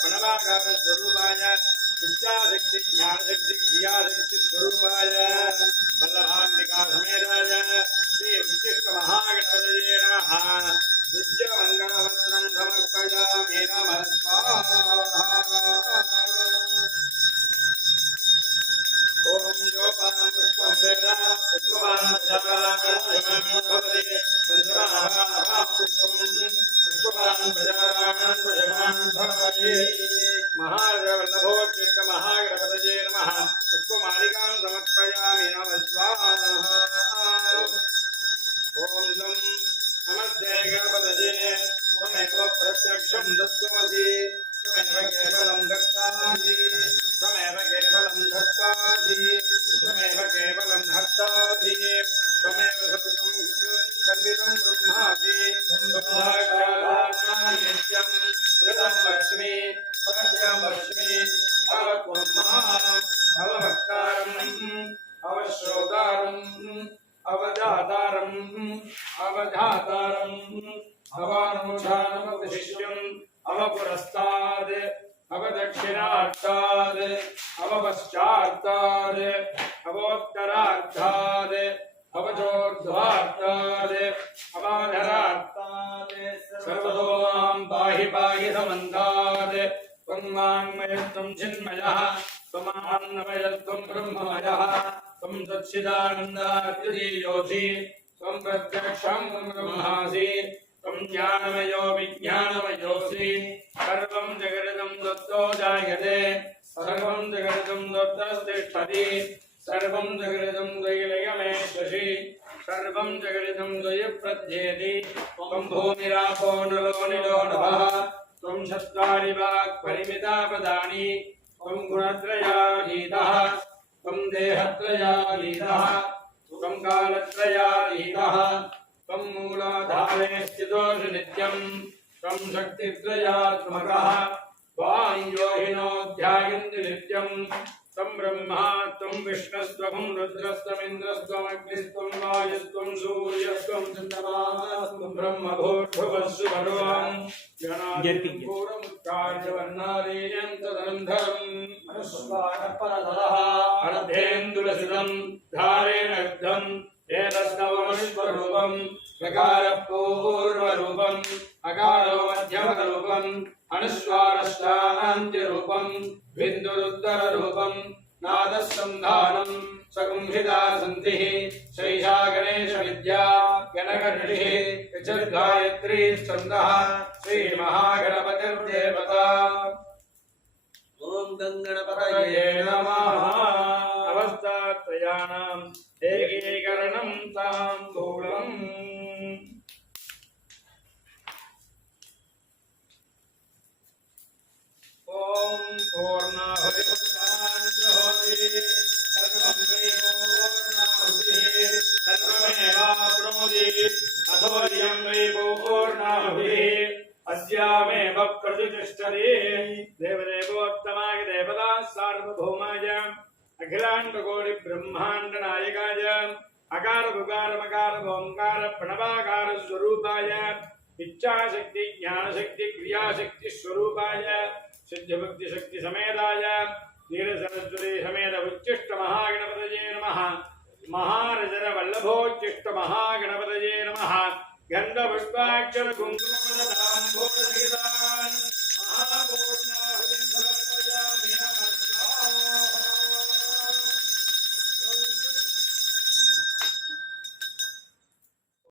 प्रणवाकार स्वरूपाय इच्छाशक्ति ज्ञानशक्ति क्रियाशक्ति स्वरूपाय वल्लभाम्बिका समेताय श्री उच्चिष्ट महागणपतये नमः नित्यमङ्गलवस्त्रं समर्पयामि नमः स्वाहा। ओम योपान पुष्पं वेद पुष्पवान् प्रजापतिं भवति पंचमहाभां पुष्पवान् प्रजापतिं भवति महादेवल्लभोच्चिष्ट महागणपतये नमः पुष्पमालिकां समर्पयामि नमः स्वाहा। ओम लं नमस्ते गणपतये त्वमेव प्रत्यक्षं दत्तमसि त्वमेव केवलं दत्तासि त्वमेव केवलं धत्तासि त्वमेव केवलं हर्तासि त्वमेव सततं कल्पितं ब्रह्मासि त्वं नित्यं ऋतं लक्ष्मी सत्यं लक्ष्मी अवब्रह्माम् अवभक्तारम् अवश्रोतारम् अवधातारम् अवधातारम् अवानुधानमवशिष्यम् अवपुरस्ताद् अवदक्षिणार्थाद् अवपश्चार्थाद् अवोत्तरार्थाद् अवचोर्ध्वार्थाद् अवाधरार्थाद् सर्वतो मां पाहि पाहि समन्ताद् त्वं वाङ्मयत्वं चिन्मयः त्वमान्नमयत्वं ब्रह्ममयः त्वं सच्चिदानन्दाद्वितीयोऽसि त्वं प्रत्यक्षं ब्रह्मासि त्वं ज्ञानमयो विज्ञानमयोऽसि सर्वं जगदिदं दत्तो जायते सर्वं जगदिदं दत्तस्तिष्ठति सर्वं जगदिदं द्वैलयमेष्यसि सर्वं जगदिदं द्वयप्रध्येति त्वं भूमिरापो नलो निलो नभः त्वं चत्वारि वाक्परिमिता पदानि त्वं गुणत्रयातीतः त्वं देहत्रयातीतः त्वं कालत्रयातीतः त्वं मूलाधारे स्थितोऽसि नित्यं त्वं शक्तित्रयात्मकः त्वां योगिनो ध्यायन्ति नित्यं त्वं ब्रह्मा त्वं विष्णुस्त्वं रुद्रस्त्वमिन्द्रस्त्वमग्निस्त्वं वायुस्त्वं सूर्यस्त्वं चन्द्रमास्त्वं ब्रह्मभूर्भुवस्सुभर्वां गणादिपूर्वमुत्कार्यवर्णारीयं तदनन्तरम् अनुस्वारपरतरः अर्धेन्दुलसितं धारेणर्धम् एतद्नवमस्वरूपम् प्रकारपूर्वरूपम् अकारो मध्यमरूपम् अनुस्वारश्चान्त्यरूपम् बिन्दुरुत्तररूपम् नादसन्धानम् सगुंहिता सन्तिः शैषा गणेशविद्या गणकर्णिः गायत्री छन्दः श्रीमहागणपतिर्देवता। ॐ गणपतये नमः। अवस्थात्रयाणाम् एकीकरणं ताम्बूलम्। ॐ पूर्णाहुतिः सर्वं वै पूर्णाहुतिः सर्वमेवाप्नोति अथोऽयं वै पूर्णाहुतिः अस्यामेव प्रतिष्ठति। देवदेवोत्तमाय देवता सार्वभौमाय अखिलांडकोटि ब्रह्मांड नायकाय अकार उकार मकार ओंकार प्रणवाकार स्वरूपाय इच्छाशक्ति ज्ञानशक्ति क्रियाशक्ति स्वरूपाय सिद्धभक्ति शक्ति समेताय